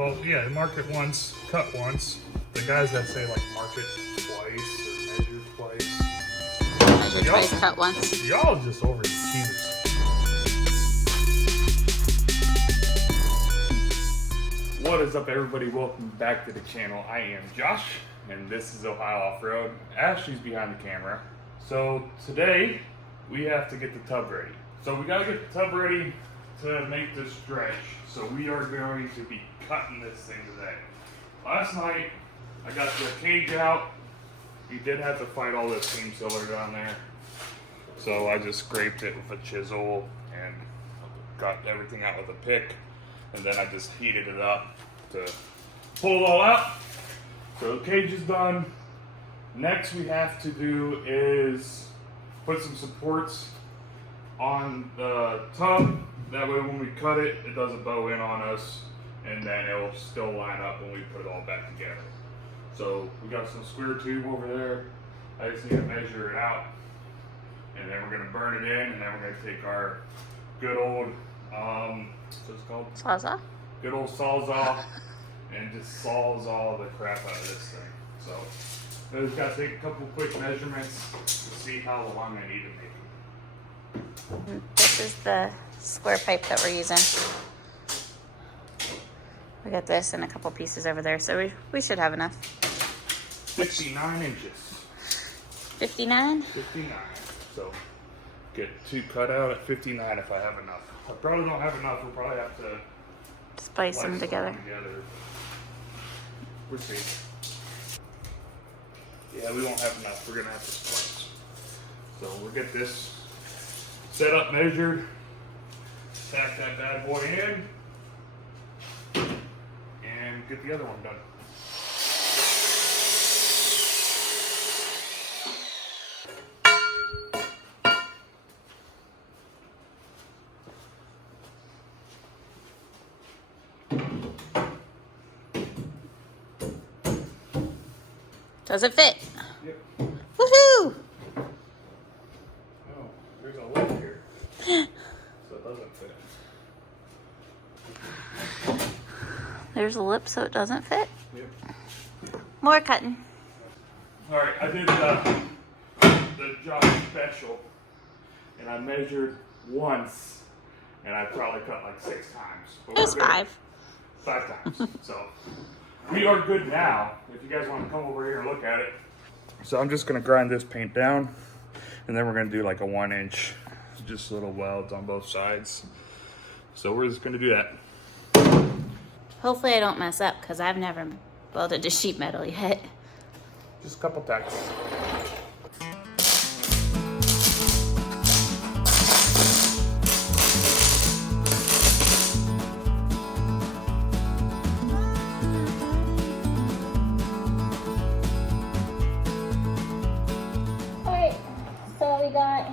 Well, yeah, mark it once, cut once. The guys that say like mark it twice or measure twice. Measure twice, cut once. Y'all just overachievers. What is up, everybody? Welcome back to the channel. I am Josh, and this is Ohio Off-Road. Ashley's behind the camera. So today, we have to get the tub ready. So we gotta get the tub ready to make this stretch. So we are going to be cutting this thing today. Last night, I got the cage out. We did have to fight all this seam sealer down there. So I just scraped it with a chisel and got everything out with a pick. And then I just heated it up to pull it all out. So the cage is done. Next we have to do is put some supports on the tub. That way when we cut it, it doesn't bow in on us, and then it'll still line up when we put it all back together. So we got some square tube over there. I just need to measure it out. And then we're gonna burn it in, and then we're gonna take our good old, what's it called? Sawzall? Good old Sawzall, and just sawzall the crap out of this thing. So I just gotta take a couple quick measurements to see how long I need to make it. This is the square pipe that we're using. We got this and a couple pieces over there, so we should have enough. 59 inches. 59? 59. So get two cut out at 59 if I have enough. I probably don't have enough. We'll probably have to Splice them together. We'll see. Yeah, we won't have enough. We're gonna have to splice. So we'll get this set up, measured, tack that bad boy in, and get the other one done. Does it fit? Yep. Woohoo! Oh, there's a lip here, so it doesn't fit. There's a lip so it doesn't fit. Yep. More cutting. All right, I did the job special, and I measured once, and I probably cut like 6 times. But It was we're good. 5. 5 times. So we are good now. If you guys want to come over here and look at it. So I'm just gonna grind this paint down, and then we're gonna do like a 1-inch, just little welds on both sides. So we're just gonna do that. Hopefully I don't mess up because I've never welded to sheet metal yet. Just a couple tacks. Alright, so we got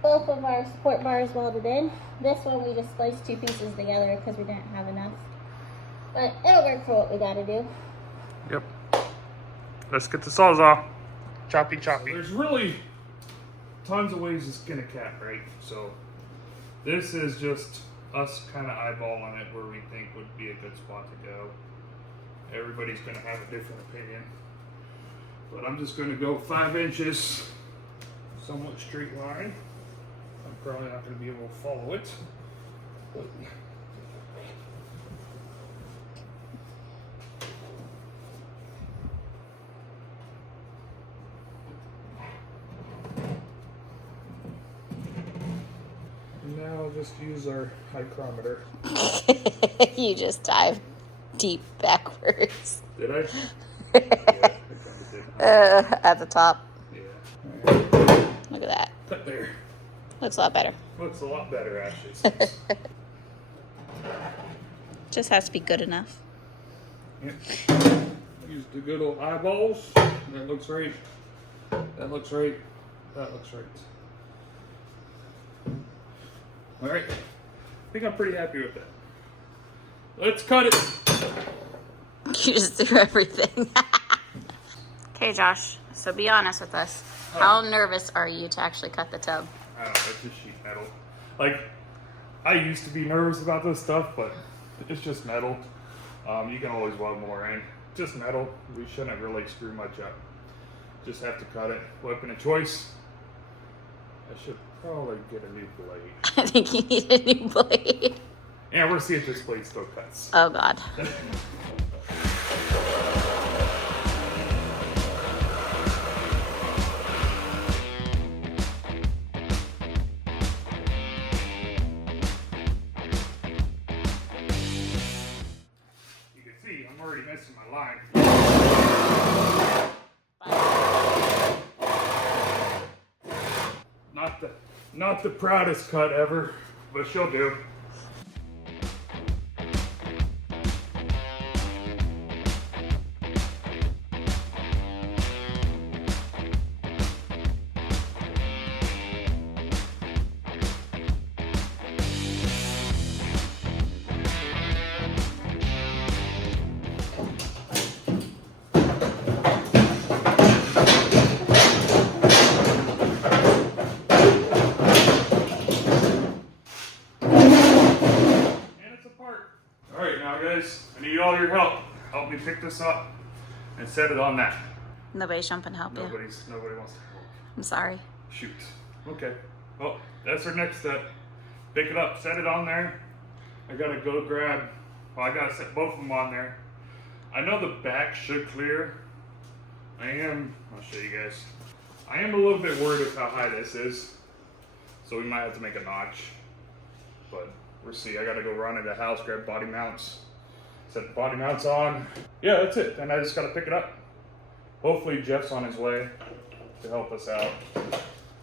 both of our support bars welded in. This one we just spliced 2 pieces together because we didn't have enough. But it'll work for what we gotta do. Yep. Let's get the Sawzall. Choppy, choppy. So there's really tons of ways to skin a cat, right? So this is just us kind of eyeballing it where we think would be a good spot to go. Everybody's going to have a different opinion. But I'm just going to go 5 inches, somewhat straight line. I'm probably not going to be able to follow it. But now I'll just use our hygrometer. You just dive deep backwards. Did I? Yeah, I kinda did. At the top. Yeah. All right. Look at that. Cut there. Looks a lot better. Looks a lot better, actually. Just has to be good enough. Yep. Use the good old eyeballs. That looks right. That looks right. That looks right. All right. I think I'm pretty happy with that. Let's cut it. You just do everything. Okay, Josh. So be honest with us. How nervous are you to actually cut the tub? I don't know. It's just sheet metal. Like, I used to be nervous about this stuff, but it's just metal. You can always weld more in. Just metal. We shouldn't really screw much up. Just have to cut it. Weapon of choice. I should probably get a new blade. I think you need a new blade. And we'll see if this blade still cuts. Oh God. You can see I'm already missing my line. Not the proudest cut ever, but she'll do. I need all your help. Help me pick this up and set it on that. Nobody's jumping to help you. Nobody wants to help. I'm sorry. Shoot. Okay. Well, that's our next step. Pick it up, set it on there. I gotta go grab, I gotta set both of them on there. I know the back should clear. I'll show you guys. I am a little bit worried with how high this is. So we might have to make a notch. But we'll see. I gotta go run into the house, grab body mounts. Set the body mounts on. Yeah, that's it. And I just gotta pick it up. Hopefully Jeff's on his way to help us out.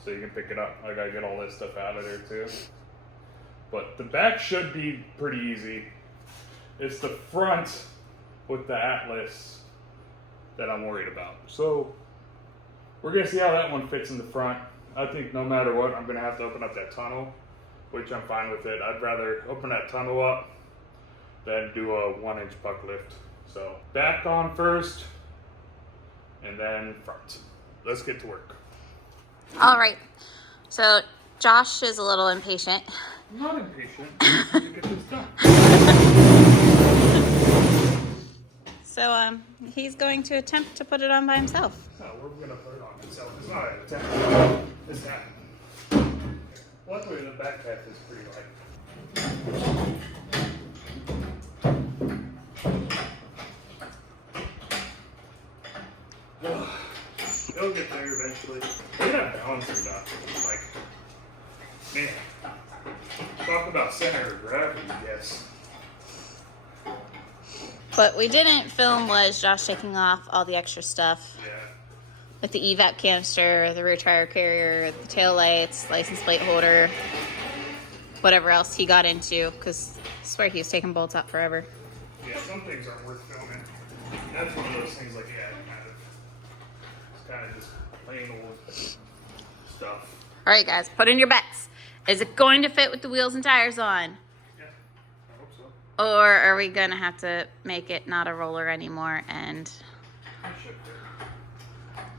So you can pick it up. I gotta get all this stuff out of there too. But the back should be pretty easy. It's the front with the Atlas that I'm worried about. So we're gonna see how that one fits in the front. I think no matter what, I'm gonna have to open up that tunnel, which I'm fine with it. I'd rather open that tunnel up than do a 1-inch puck lift. So back on first, and then front. Let's get to work. All right. So Josh is a little impatient. I'm not impatient. To get this done. So he's going to attempt to put it on by himself. No, we're gonna put it on himself. It's not an attempt. It's happening. Luckily, the back half is pretty light. It'll get there eventually. Look at that balancer dock. Like, man, talk about center of gravity, yes. What we didn't film was Josh taking off all the extra stuff. Yeah. Like the evap canister, the rear tire carrier, the tail lights, license plate holder, whatever else he got into, because I swear he was taking bolts out forever. Yeah, some things aren't worth filming. That's one of those things like, yeah, it's kind of just plain old stuff. All right, guys, put in your bets. Is it going to fit with the wheels and tires on? Yeah, I hope so. Or are we going to have to make it not a roller anymore and I should fit.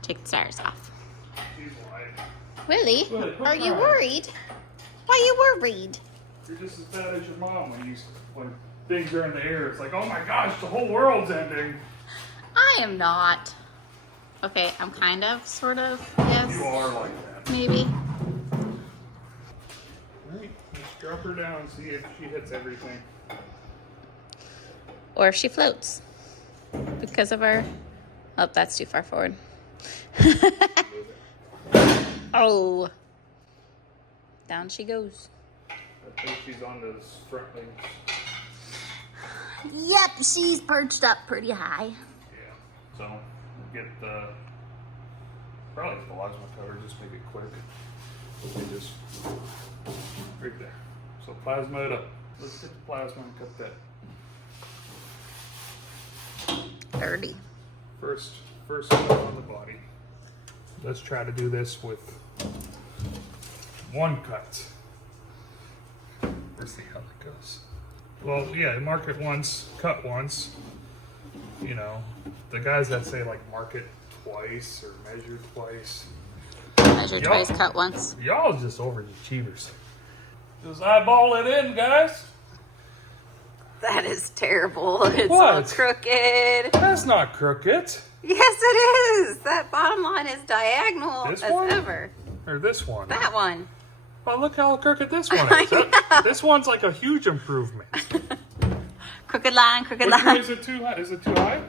take the tires off? She's wide. Willie, Willie, are you on. worried? Why are you worried? You're just as bad as your mom when things are in the air. It's like, oh my gosh, the whole world's ending. I am not. Okay, I'm kind of, sort of, yes. You are like that. Maybe. Alright, let's drop her down and see if she hits everything. Or if she floats. Because of our... Oh, that's too far forward. Oh. Down she goes. I think she's on those front legs. Yep, she's perched up pretty high. Yeah. So we'll get the probably the plasma cover, just make it quick. We just right there. So plasma it up. Let's get the plasma and cut that. Dirty. First cut on the body. Let's try to do this with one cut. Let's see how it goes. Well, yeah, mark it once, cut once. You know, the guys that say like mark it twice or measure twice. Measure twice, cut once. Y'all just overachievers. Just eyeball it in, guys. That is terrible. It's What? all crooked. That's not crooked. Yes, it is. That bottom line is diagonal This as one? ever. Or this one? That one. Well, look how crooked this one is. This one's like a huge improvement. Crooked line, crooked Which line. way is it too high? Is it too high?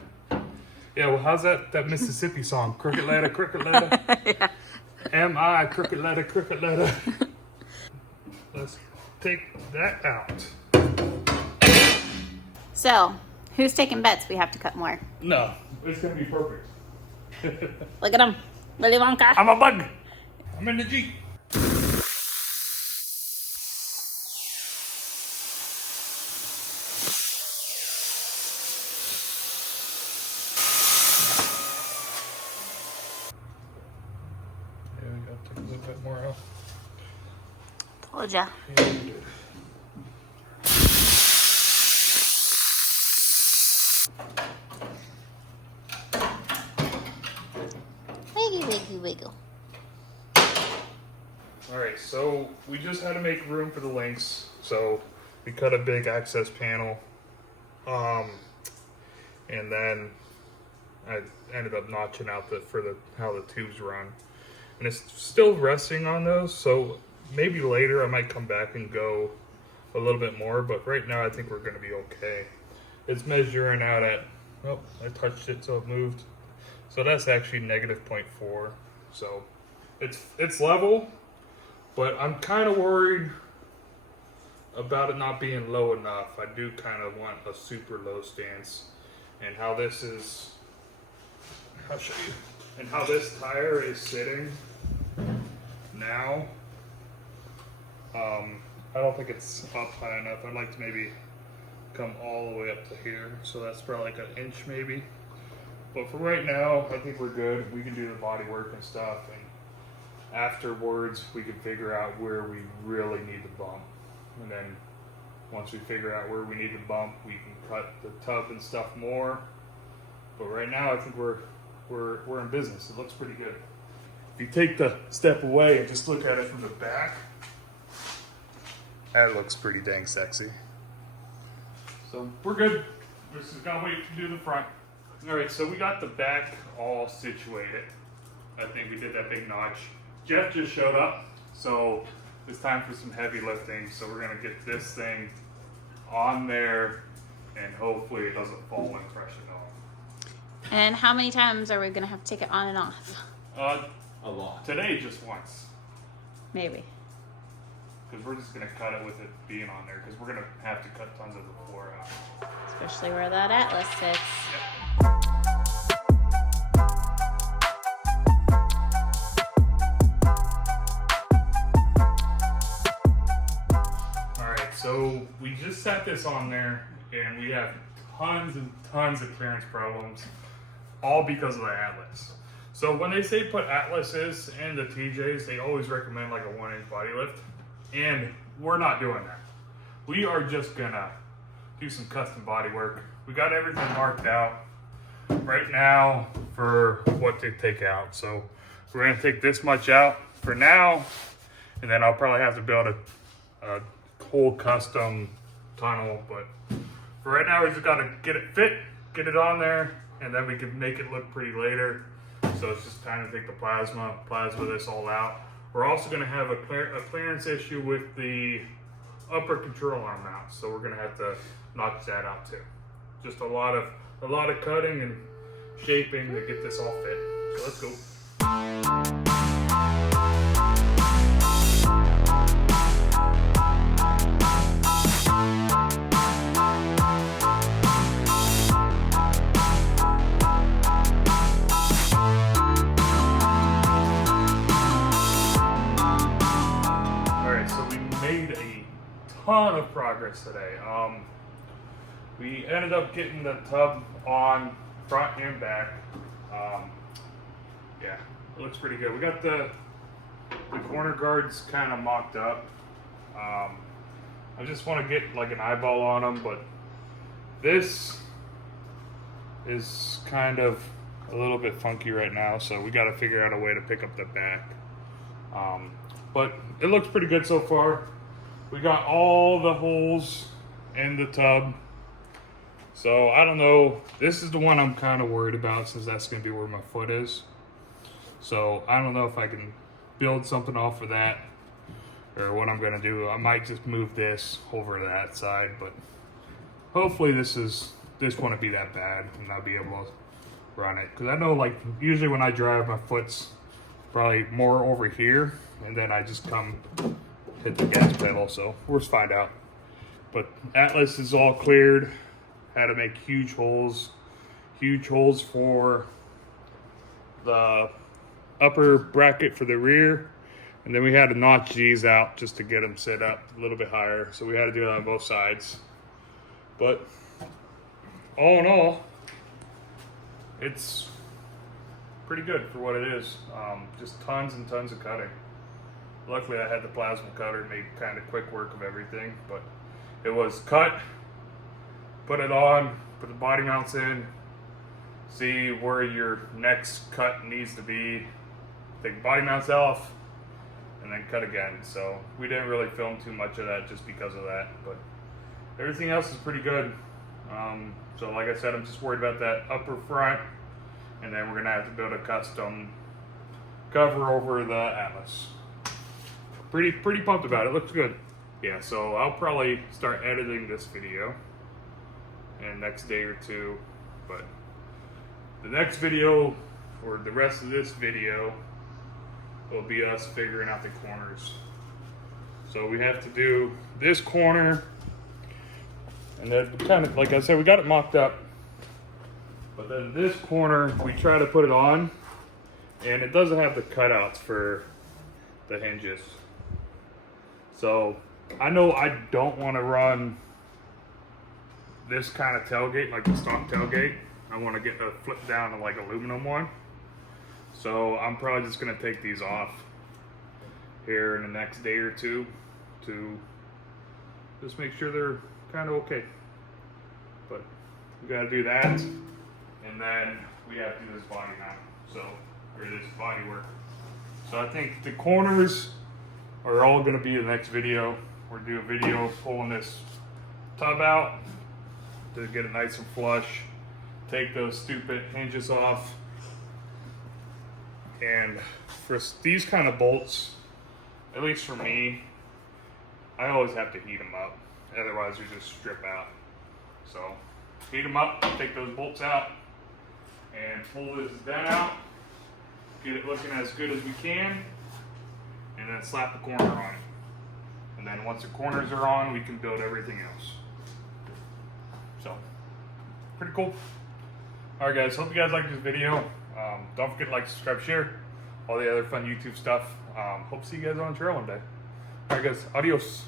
Yeah, well, how's that Mississippi song? Crooked letter, crooked letter. Yeah. Am I crooked letter, crooked letter? Let's take that out. So, who's taking bets we have to cut more? No, it's gonna be perfect. Look at him. Willy Wonka. I'm a bug. I'm in the Jeep. Yeah, we gotta take a little bit more out. Told ya. Yeah, we did. Wiggy, wiggy, wiggle. Alright, so we just had to make room for the links, so we cut a big access panel, and then I ended up notching out how the tubes run, and it's still resting on those, so maybe later I might come back and go a little bit more, but right now I think we're going to be okay. It's measuring out at, oh, I touched it so it moved, so that's actually -0.4, so it's level. But I'm kind of worried about it not being low enough. I do kind of want a super low stance. And how this is, I'll show you. And how this tire is sitting now, I don't think it's up high enough. I'd like to maybe come all the way up to here. So that's probably like an inch maybe. But for right now, I think we're good. We can do the body work and stuff. And afterwards, we can figure out where we really need to bump. And then once we figure out where we need to bump, we can cut the tub and stuff more. But right now, I think we're in business. It looks pretty good. If you take the step away and just look at it from the back, that looks pretty dang sexy. So we're good. We're just gonna wait to do the front. All right, so we got the back all situated. I think we did that big notch. Jeff just showed up, so it's time for some heavy lifting. So we're gonna get this thing on there, and hopefully it doesn't fall and crush it all. And how many times are we going to have to take it on and off? A lot. Today, just once. Maybe. Because we're just gonna cut it with it being on there, because we're gonna have to cut tons of the floor out. Especially where that Atlas sits. Yep. So we just set this on there, and we have tons and tons of clearance problems, all because of the Atlas. So when they say put Atlases in the TJs, they always recommend like a 1-inch body lift, and we're not doing that. We are just gonna do some custom body work. We got everything marked out right now for what to take out. So we're gonna take this much out for now, and then I'll probably have to build a whole custom tunnel, but for right now we just gotta get it fit, get it on there, and then we can make it look pretty later. So it's just time to take the plasma this all out. We're also gonna have a clearance issue with the upper control arm mount, so we're gonna have to notch that out too. Just a lot of cutting and shaping to get this all fit. So let's go. Ton of progress today. We ended up getting the tub on front and back. Yeah, it looks pretty good. We got the corner guards kind of mocked up. I just want to get like an eyeball on them, but this is kind of a little bit funky right now, so we got to figure out a way to pick up the back. But it looks pretty good so far. We got all the holes in the tub So I don't know. This is the one I'm kind of worried about since that's going to be where my foot is. So I don't know if I can build something off of that or what I'm going to do. I might just move this over to that side, but hopefully this won't be that bad and I'll be able to run it. Because I know, like, usually when I drive, my foot's probably more over here, and then I just come hit the gas pedal. So we'll just find out. But Atlas is all cleared. Had to make huge holes for the upper bracket for the rear, and then we had to notch these out just to get them set up a little bit higher. So we had to do it on both sides. But all in all, it's pretty good for what it is. Just tons and tons of cutting. Luckily I had the plasma cutter, made kind of quick work of everything, but it was cut, put it on, put the body mounts in, see where your next cut needs to be, take the body mounts off, and then cut again. So we didn't really film too much of that just because of that, but everything else is pretty good. So like I said, I'm just worried about that upper front, and then we're gonna have to build a custom cover over the Atlas. Pretty pumped about it. Looks good. Yeah, so I'll probably start editing this video in the next day or two, but the next video, or the rest of this video, will be us figuring out the corners. So we have to do this corner, and then kind of, like I said, we got it mocked up, but then this corner, we try to put it on, and it doesn't have the cutouts for the hinges. So I know I don't want to run this kind of tailgate, like the stock tailgate. I want to get a flip down to like aluminum one. So I'm probably just going to take these off here in the next day or two to just make sure they're kind of okay. But we got to do that, and then we have to do this body mount, so, or this body work. So I think the corners are all going to be the next video. We're going to do a video of pulling this tub out to get it nice and flush, take those stupid hinges off, and for these kind of bolts, at least for me, I always have to heat them up, otherwise they just strip out. So heat them up, take those bolts out, and pull this dent out, get it looking as good as we can, and then slap the corner on it. And then once the corners are on, we can build everything else. So, pretty cool. Alright guys, hope you guys liked this video. Don't forget to like, subscribe, share, all the other fun YouTube stuff. Hope to see you guys on the trail one day. Alright guys, adios.